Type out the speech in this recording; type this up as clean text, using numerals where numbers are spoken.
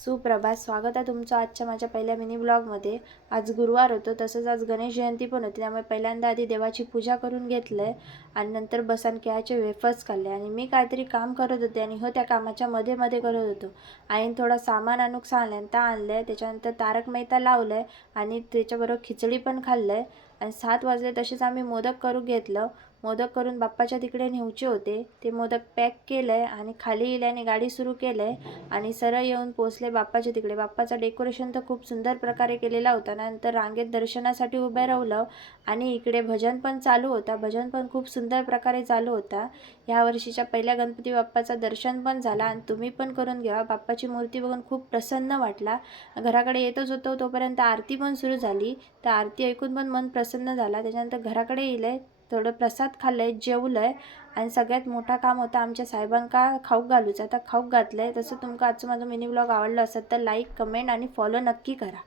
सुप्रभात. स्वागत आहे तुमचं आजच्या माझ्या पहिल्या मिनी ब्लॉगमध्ये. आज गुरुवार होतो, तसंच आज गणेश जयंती पण होती. त्यामुळे पहिल्यांदा आधी देवाची पूजा करून घेतलं आहे आणि नंतर बसन केळ्याचे वेफर्स खाल्ले. आणि मी काहीतरी काम करत होते आणि त्या कामाच्या मध्ये मध्ये करत होतो. आईने थोडा सामान आणूक सांगलं तर आणलं आहे. त्याच्यानंतर तारक मेहता लावलं आहे आणि त्याच्याबरोबर खिचडी पण खाल्लं आहे. आणि 7 वाजले तसेच आम्ही मोदक करून घेतलं. मोदक करून बाप्पाच्या तिकडे नेऊचे होते. ते मोदक पॅक केलं आहे आणि खाली इल्याने गाडी सुरू केलं आहे आणि सरळ येऊन पोचले बाप्पाच्या तिकडे. बाप्पाचं डेकोरेशन तर खूप सुंदर प्रकारे केलेला होता. नंतर रांगेत दर्शनासाठी उभे राहिलं आणि इकडे भजन पण चालू होता. भजन पण खूप सुंदर प्रकारे चालू होता. ह्या वर्षीच्या पहिल्या गणपती बाप्पाचं दर्शन पण झालं आणि तुम्ही पण करून घ्या. बाप्पाची मूर्ती बघून खूप प्रसन्न वाटला. घराकडे येतच होतो तोपर्यंत आरती पण सुरू झाली. तर आरती ऐकून पण मन प्रसन्न झाला. त्याच्यानंतर घराकडे येईल थोडं प्रसाद खाल्लंय, जेवलंय आणि सगळ्यात मोठा काम होता आमच्या साहेबांका खाऊक घालूचं. आता खाऊक घातलंय. तसं तुमका आजचं माझं मिनी ब्लॉग आवडलं असेल तर लाईक, कमेंट आणि फॉलो नक्की करा.